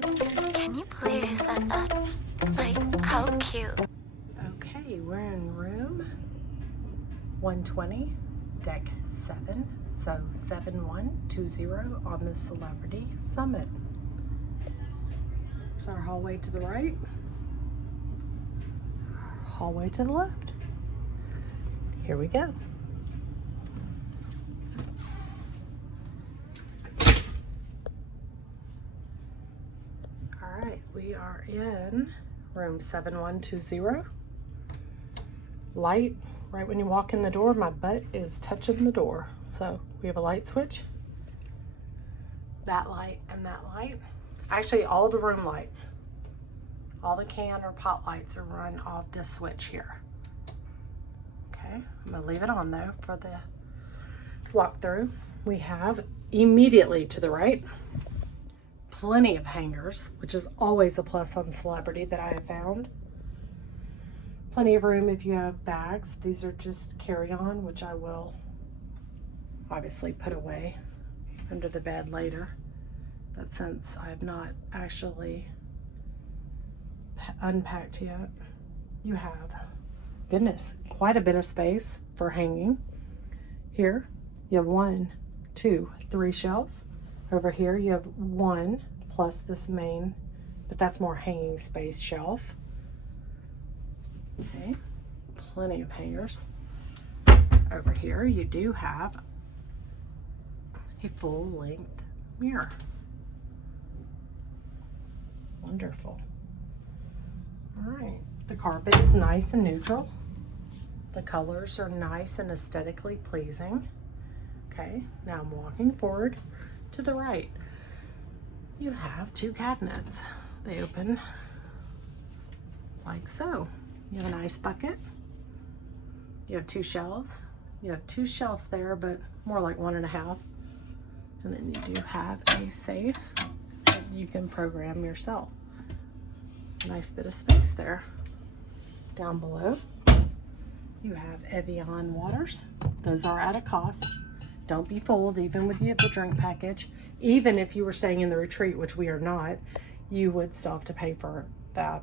Can you believe he said that? Like, how cute. Okay, we're in room 120, deck 7, so 7120 on the Celebrity Summit. There's our hallway to the right, hallway to the left. Here we go. All right, we are in room 7120. Light, right when you walk in the door, my butt is touching the door. So we have a light switch, that light and that light. Actually, all the room lights, all the can or pot lights are run off this switch here. Okay, I'm gonna leave it on though for the walkthrough. We have immediately to the right, plenty of hangers, which is always a plus on Celebrity that I have found. Plenty of room if you have bags. These are just carry-on, which I will obviously put away under the bed later. But since I have not actually unpacked yet, you have, goodness, quite a bit of space for hanging. Here, you have 1, 2, 3 shelves. Over here, you have 1 plus this main, but that's more hanging space shelf. Okay, plenty of hangers. Over here, you do have a full-length mirror. Wonderful. All right, the carpet is nice and neutral. The colors are nice and aesthetically pleasing. Okay, now I'm walking forward to the right. You have 2 cabinets. They open like so. You have an ice bucket. You have 2 shelves. You have 2 shelves there, but more like 1.5. And then you do have a safe that you can program yourself. Nice bit of space there. Down below, you have Evian waters. Those are at a cost. Don't be fooled, even with the drink package. Even if you were staying in the retreat, which we are not, you would still have to pay for that.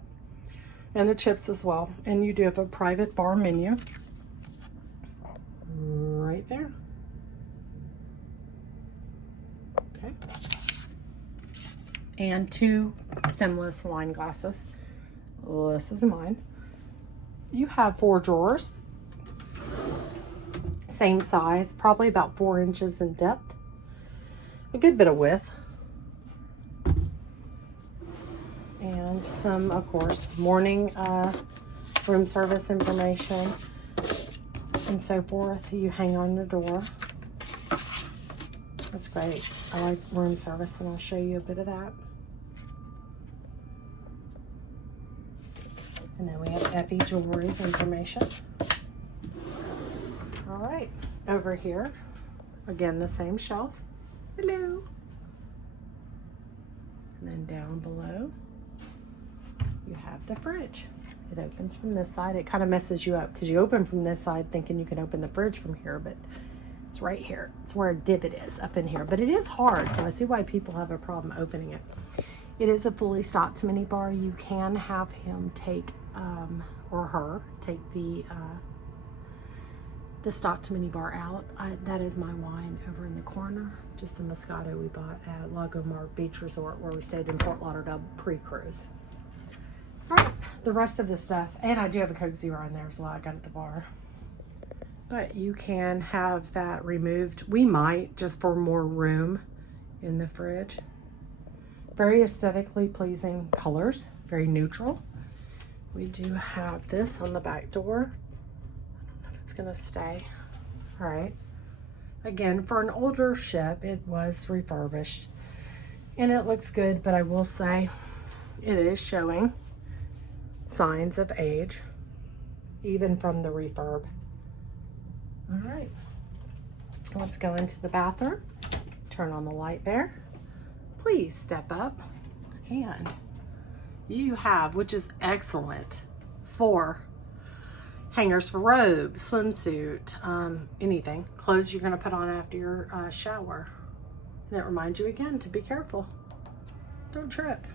And the chips as well. And you do have a private bar menu right there. Okay. And 2 stemless wine glasses. This is mine. You have 4 drawers. Same size, probably about 4 inches in depth. A good bit of width. And some, of course, morning room service information and so forth. You hang on your door. That's great. I like room service, and I'll show you a bit of that. And then we have Effie jewelry information. All right, over here, again, the same shelf. Hello. And then down below, you have the fridge. It opens from this side. It kind of messes you up because you open from this side thinking you can open the fridge from here, but it's right here. It's where a divot is up in here, but it is hard, so I see why people have a problem opening it. It is a fully stocked mini bar. You can have him take, or her, take the stocked mini bar out. That is my wine over in the corner. Just a Moscato we bought at Lagomar Beach Resort where we stayed in Fort Lauderdale pre-cruise. All right, the rest of the stuff, and I do have a Coke Zero in there as well. I got at the bar. But you can have that removed. We might, just for more room in the fridge. Very aesthetically pleasing colors, very neutral. We do have this on the back door. It's gonna stay. All right. Again, for an older ship, it was refurbished and it looks good, but I will say it is showing signs of age, even from the refurb. All right. Let's go into the bathroom. Turn on the light there. Please step up, and you have, which is excellent, 4 hangers for robes, swimsuit, anything. Clothes you're gonna put on after your shower. And it reminds you again to be careful. Don't trip.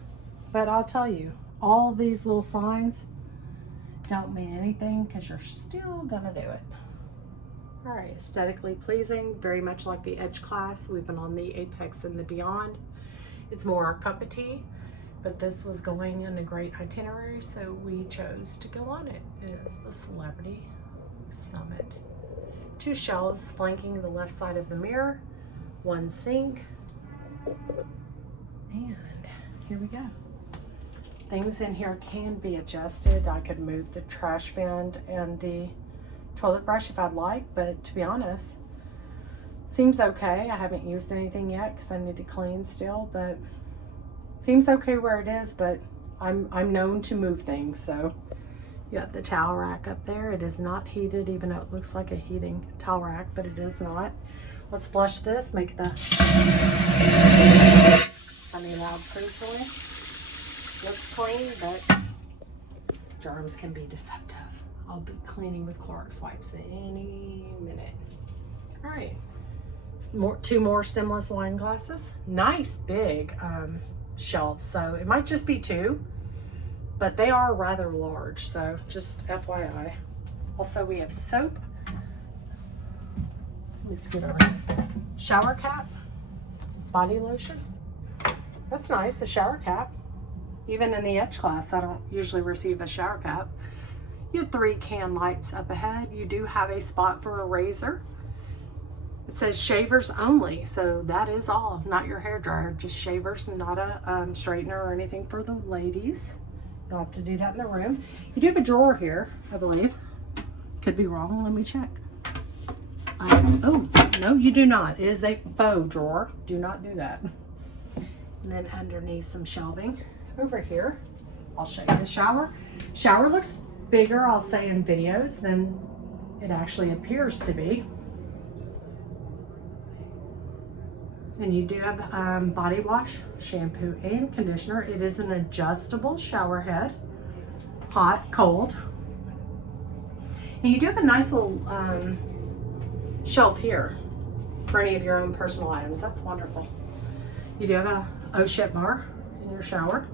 But I'll tell you, all these little signs don't mean anything because you're still gonna do it. All right, aesthetically pleasing, very much like the Edge class. We've been on the Apex and the Beyond. It's more our cup of tea, but this was going in a great itinerary, so we chose to go on it. It is the Celebrity Summit. 2 shelves flanking the left side of the mirror, 1 sink, and here we go. Things in here can be adjusted. I could move the trash bin and the toilet brush if I'd like, but to be honest, seems okay. I haven't used anything yet because I need to clean still, but seems okay where it is, but I'm known to move things. So you got the towel rack up there. It is not heated, even though it looks like a heating towel rack, but it is not. Let's flush this, make the funny loud prince noise. Looks clean, but germs can be deceptive. I'll be cleaning with Clorox wipes any minute. All right, 2 more stemless wine glasses. Nice big shelves, so it might just be 2, but they are rather large, so just FYI. Also, we have soap. Let me scoot over. Shower cap, body lotion. That's nice, a shower cap. Even in the Edge class, I don't usually receive a shower cap. You have 3 can lights up ahead. You do have a spot for a razor. It says shavers only, so that is all, not your hair dryer, just shavers, not a straightener or anything for the ladies. You'll have to do that in the room. You do have a drawer here, I believe. Could be wrong, let me check. Oh, no, you do not. It is a faux drawer. Do not do that. And then underneath some shelving over here, I'll show you the shower. Shower looks bigger, I'll say, in videos than it actually appears to be. And you do have body wash, shampoo, and conditioner. It is an adjustable shower head, hot, cold. And you do have a nice little shelf here for any of your own personal items. That's wonderful. You do have a O-ship bar in your shower,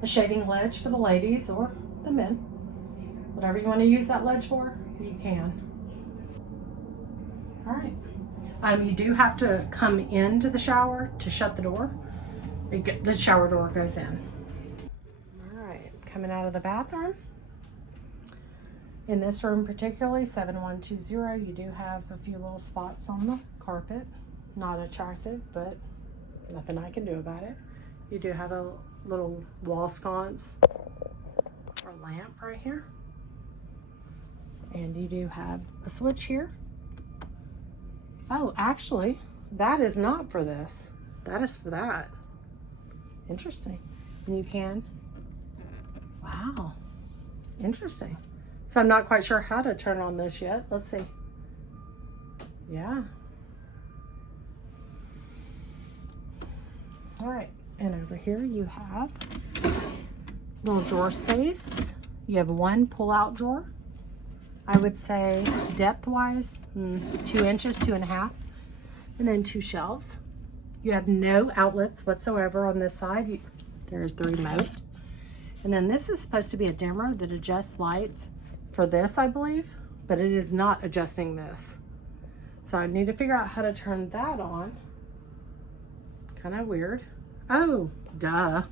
a shaving ledge for the ladies or the men. Whatever you want to use that ledge for, you can. All right. You do have to come into the shower to shut the door. The shower door goes in. All right, coming out of the bathroom. In this room particularly, 7120, you do have a few little spots on the carpet. Not attractive, but nothing I can do about it. You do have a little wall sconce or lamp right here. And you do have a switch here. Oh, actually, that is not for this. That is for that. Interesting. And you can, wow, interesting. So I'm not quite sure how to turn on this yet. Let's see. Yeah. All right, and over here you have little drawer space. You have 1 pull-out drawer. I would say depth-wise, 2 inches, 2.5, and then 2 shelves. You have no outlets whatsoever on this side. There's the remote. And then this is supposed to be a dimmer that adjusts lights for this, I believe, but it is not adjusting this. So I need to figure out how to turn that on. Kind of weird. Oh, duh.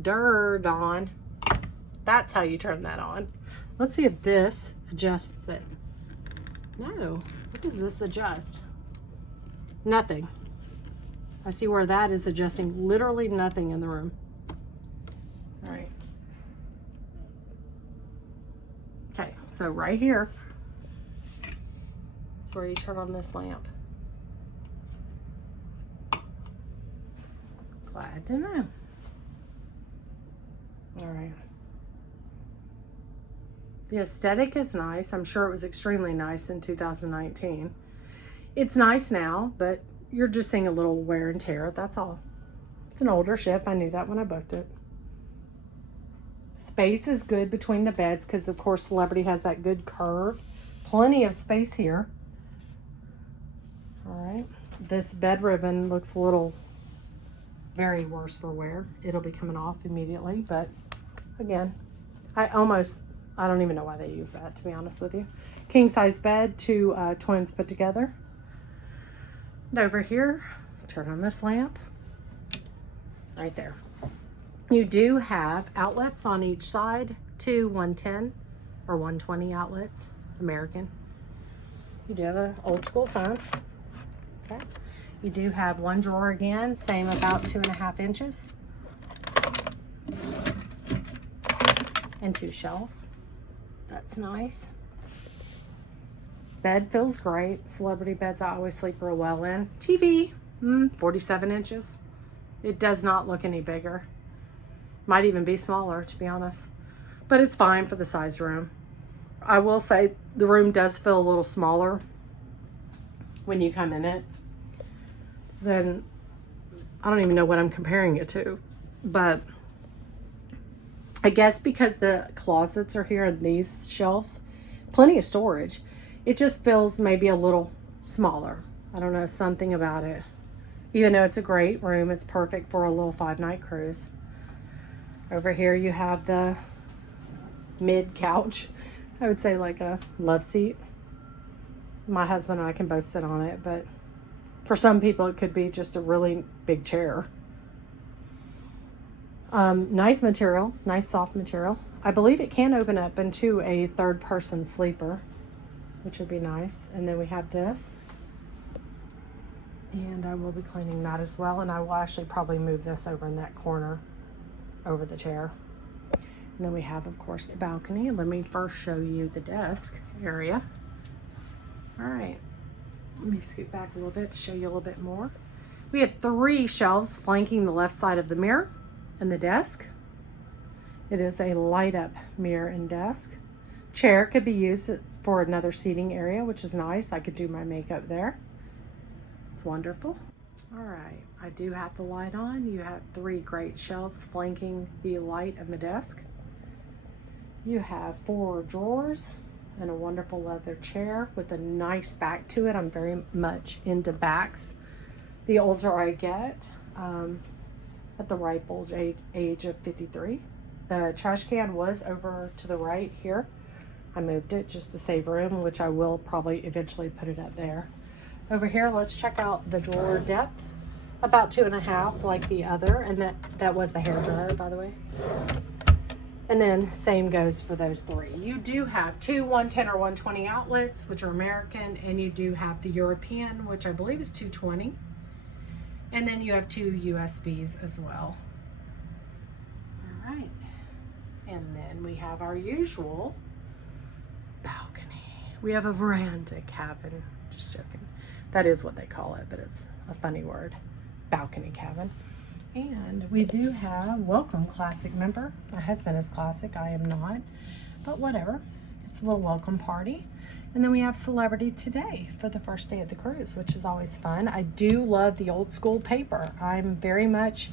Dawn. That's how you turn that on. Let's see if this adjusts it. No, what does this adjust? Nothing. I see where that is adjusting literally nothing in the room. All right. Okay, so right here, that's where you turn on this lamp. Glad to know. All right. The aesthetic is nice. I'm sure it was extremely nice in 2019. It's nice now, but you're just seeing a little wear and tear, that's all. It's an older ship. I knew that when I booked it. Space is good between the beds because, of course, Celebrity has that good curve. Plenty of space here. All right. This bed ribbon looks a little very worse for wear. It'll be coming off immediately, but again, I don't even know why they use that, to be honest with you. King size bed, 2 twins put together. And over here, turn on this lamp right there. You do have outlets on each side, 2 110 or 120 outlets, American. You do have an old school phone. Okay. You do have one drawer again, same about 2.5 inches. And 2 shelves. That's nice. Bed feels great. Celebrity beds I always sleep real well in. TV, 47 inches. It does not look any bigger. Might even be smaller, to be honest. But it's fine for the size room. I will say the room does feel a little smaller when you come in it. Then I don't even know what I'm comparing it to. But I guess because the closets are here and these shelves, plenty of storage, it just feels maybe a little smaller. I don't know, something about it. Even though it's a great room, it's perfect for a little 5-night cruise. Over here you have the mid couch. I would say like a love seat. My husband and I can both sit on it, but for some people it could be just a really big chair. Nice material, nice soft material. I believe it can open up into a 3rd-person sleeper, which would be nice. And then we have this. And I will be cleaning that as well. And I will actually probably move this over in that corner over the chair. And then we have, of course, the balcony. Let me first show you the desk area. All right. Let me scoot back a little bit to show you a little bit more. We have 3 shelves flanking the left side of the mirror and the desk. It is a light up mirror and desk. Chair could be used for another seating area, which is nice. I could do my makeup there. It's wonderful. All right, I do have the light on. You have 3 great shelves flanking the light and the desk. You have 4 drawers and a wonderful leather chair with a nice back to it. I'm very much into backs. The older I get, at the ripe old age of 53. The trash can was over to the right here. I moved it just to save room, which I will probably eventually put it up there. Over here, let's check out the drawer depth. About 2.5 like the other, and that was the hair dryer, by the way. And then same goes for those 3. You do have 2 110 or 120 outlets, which are American, and you do have the European, which I believe is 220. And then you have 2 USBs as well. All right. And then we have our usual balcony. We have a veranda cabin. Just joking. That is what they call it, but it's a funny word. Balcony cabin. And we do have welcome classic member. My husband is classic. I am not. But whatever. It's a little welcome party. And then we have celebrity today for the first day of the cruise, which is always fun. I do love the old school paper. I'm very much,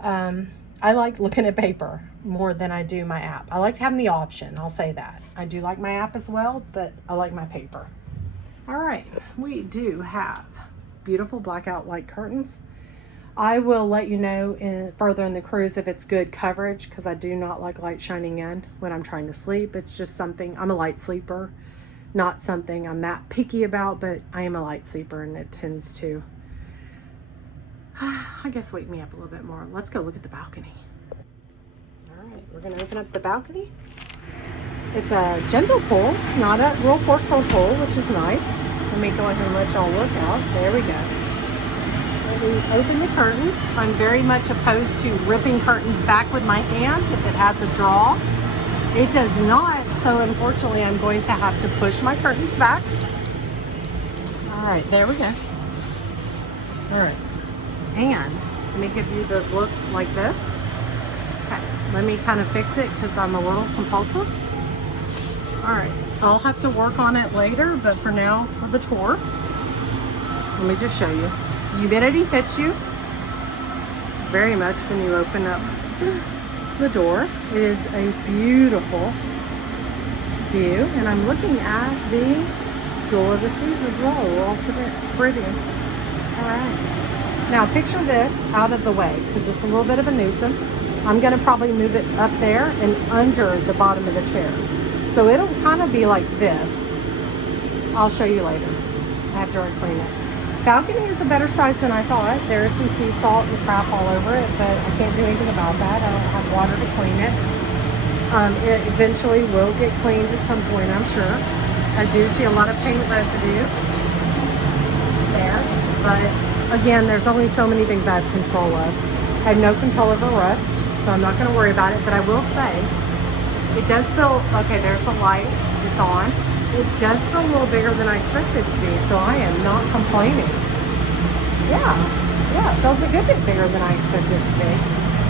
I like looking at paper more than I do my app. I like having the option, I'll say that. I do like my app as well, but I like my paper. All right, we do have beautiful blackout light curtains. I will let you know further in the cruise if it's good coverage, because I do not like light shining in when I'm trying to sleep. It's just something, I'm a light sleeper. Not something I'm that picky about, but I am a light sleeper and it tends to, I guess, wake me up a little bit more. Let's go look at the balcony. All right, we're gonna open up the balcony. It's a gentle pull. It's not a real forceful pull, which is nice. Let me go ahead and let y'all look out. There we go. Let me open the curtains. I'm very much opposed to ripping curtains back with my hand if it has a draw. It does not, so unfortunately I'm going to have to push my curtains back. All right, there we go. All right, and let me give you the look like this. Okay, let me kind of fix it because I'm a little compulsive. All right, I'll have to work on it later, but for now, for the tour, let me just show you. Humidity hits you very much when you open up the door. It is a beautiful view, and I'm looking at the Jewel of the Seas as well. We're all pretty. All right. Now picture this out of the way because it's a little bit of a nuisance. I'm going to probably move it up there and under the bottom of the chair. So it'll kind of be like this. I'll show you later after I clean it. Balcony is a better size than I thought. There is some sea salt and crap all over it, but I can't do anything about that. I don't have water to clean it. It eventually will get cleaned at some point, I'm sure. I do see a lot of paint residue there, but again, there's only so many things I have control of. I have no control over rust, so I'm not going to worry about it, but I will say it does feel, okay, there's the light, it's on. It does feel a little bigger than I expected it to be, so I am not complaining. Yeah, it feels a good bit bigger than I expected it to be.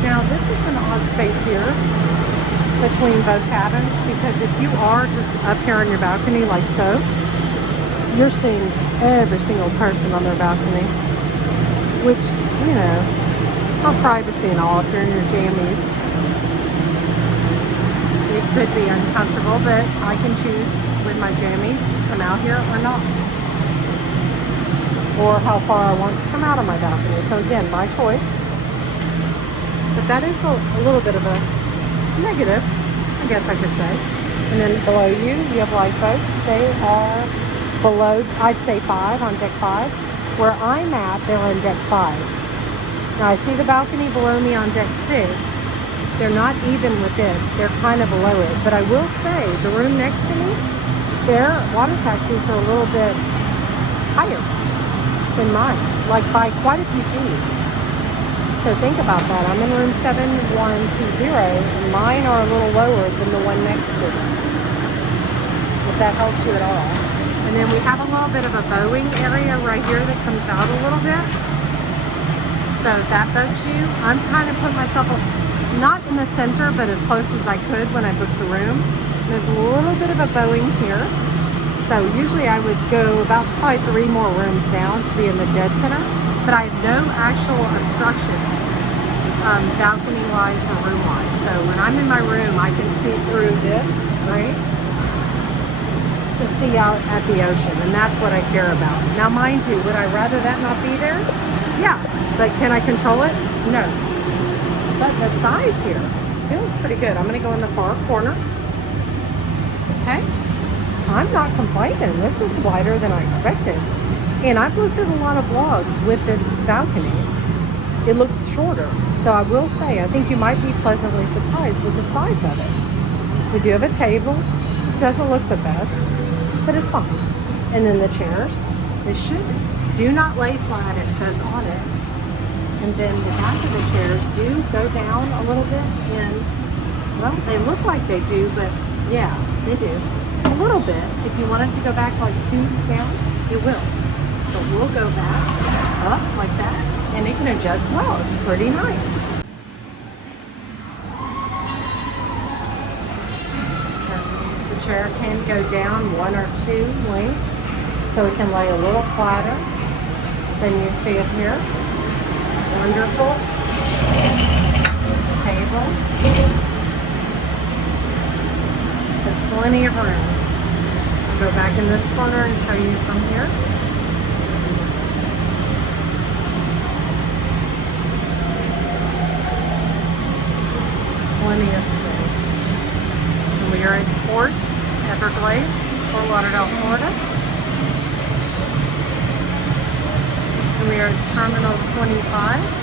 Now, this is an odd space here between both cabins, because if you are just up here on your balcony like so, you're seeing every single person on their balcony, which, you know, for privacy and all, if you're in your jammies, it could be uncomfortable, but I can choose with my jammies to come out here or not, or how far I want to come out on my balcony. So again, my choice, but that is a little bit of a negative, I guess I could say. And then below you have lifeboats. They are below, I'd say 5, on deck 5. Where I'm at, they're on deck 5. Now I see the balcony below me on deck 6. They're not even with it. They're kind of below it. But I will say, the room next to me, their water taxis are a little bit higher than mine, like by quite a few feet. So think about that. I'm in room 7120, and mine are a little lower than the one next to me, if that helps you at all. And then we have a little bit of a bowing area right here that comes out a little bit. So if that bugs you, I'm kind of putting myself not in the center, but as close as I could when I booked the room. There's a little bit of a bowing here. So usually I would go about probably 3 more rooms down to be in the dead center, but I have no actual obstruction, balcony-wise or room-wise. So when I'm in my room, I can see through this, right, to see out at the ocean, and that's what I care about. Now, mind you, would I rather that not be there? Yeah, but can I control it? No. But the size here feels pretty good. I'm going to go in the far corner. Okay. I'm not complaining. This is wider than I expected. And I've looked at a lot of vlogs with this balcony. It looks shorter. So I will say, I think you might be pleasantly surprised with the size of it. We do have a table. It doesn't look the best, but it's fine. And then the chairs, they should do not lay flat, it says on it. And then the back of the chairs do go down a little bit, and well, they look like they do, but yeah, they do. A little bit. If you want it to go back like 2 down, it will. But we'll go back up like that, and it can adjust well. It's pretty nice. The chair can go down 1 or 2 lengths, so it can lay a little flatter than you see it here. Wonderful. Table. So plenty of room. I'll go back in this corner and show you from here. Plenty of space. And we are at Port Everglades, Fort Lauderdale, Florida. And we are at Terminal 25.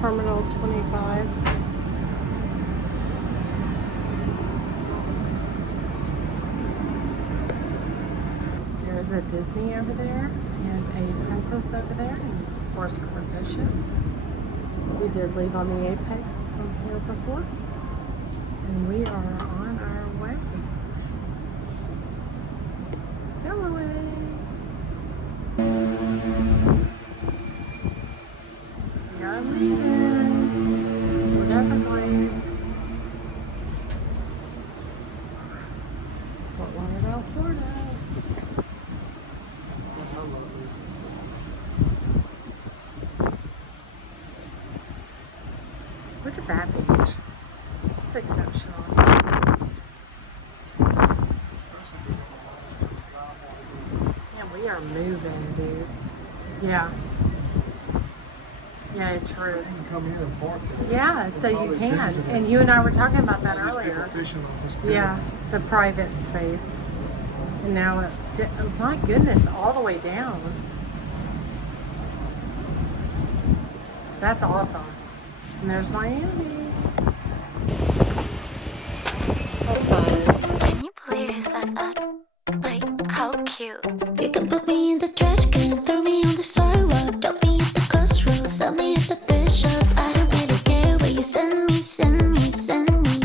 Terminal 25. There's a Disney over there and a princess over there, and of course Carbishes. We did leave on the Apex from here before, and we are on our way. Sail away. We are leaving Fort Everglades, Fort Lauderdale, Florida. are moving, dude. Yeah. Yeah, true. You can come here and park there. Yeah, so you can. And you and I were talking about that earlier. Fishing off this pier. Yeah, the private space. And now oh my goodness, all the way down. That's awesome. And there's Miami. So fun. Can you believe he said that? Like, how cute. You can put me in the trash can, throw me on the sidewalk, drop me at the crossroads, sell me at the thrift shop. I don't really care where you send me, send me, send me.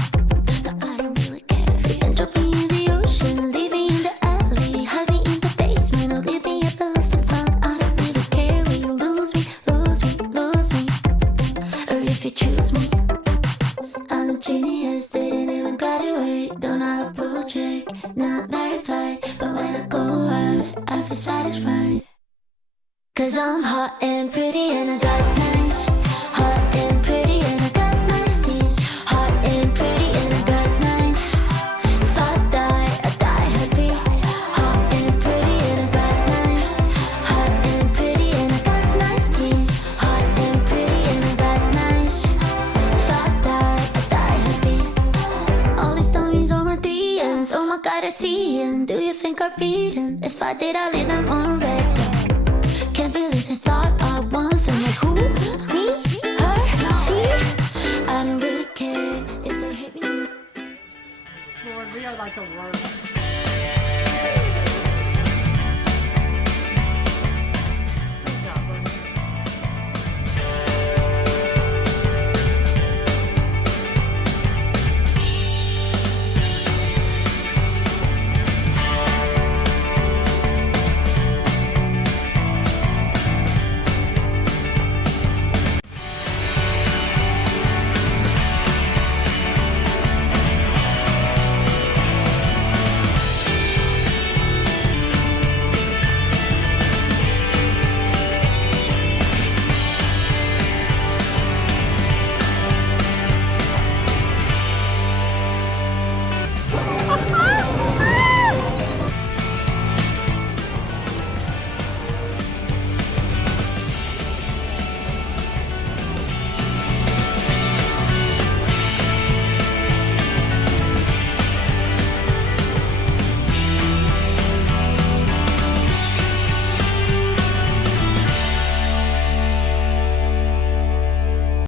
No, I don't really care. You can drop me in the ocean, leave me in the alley, hide me in the basement, or leave me at the lost and found. I don't really care where you lose me, lose me, lose me, or if you choose me. I'm a genius, didn't even graduate, don't have a blue check, not verified, but when I go out, I feel satisfied. Cause I'm hot and pretty and I got nice. Hot and pretty and I got nice teeth. Hot and pretty and I got nice. If I die happy. Hot and pretty and I got nice. Hot and pretty and I got nice teeth. Hot and pretty and I got nice. If I die happy. All these dummies on my DMs. Oh my god, I see them. Do you think I read them? If I did, I'd leave them on red. Can't believe they thought I want them. Like who? Me? Her? She? I don't really care if they hate me. Lord, we are like the worst.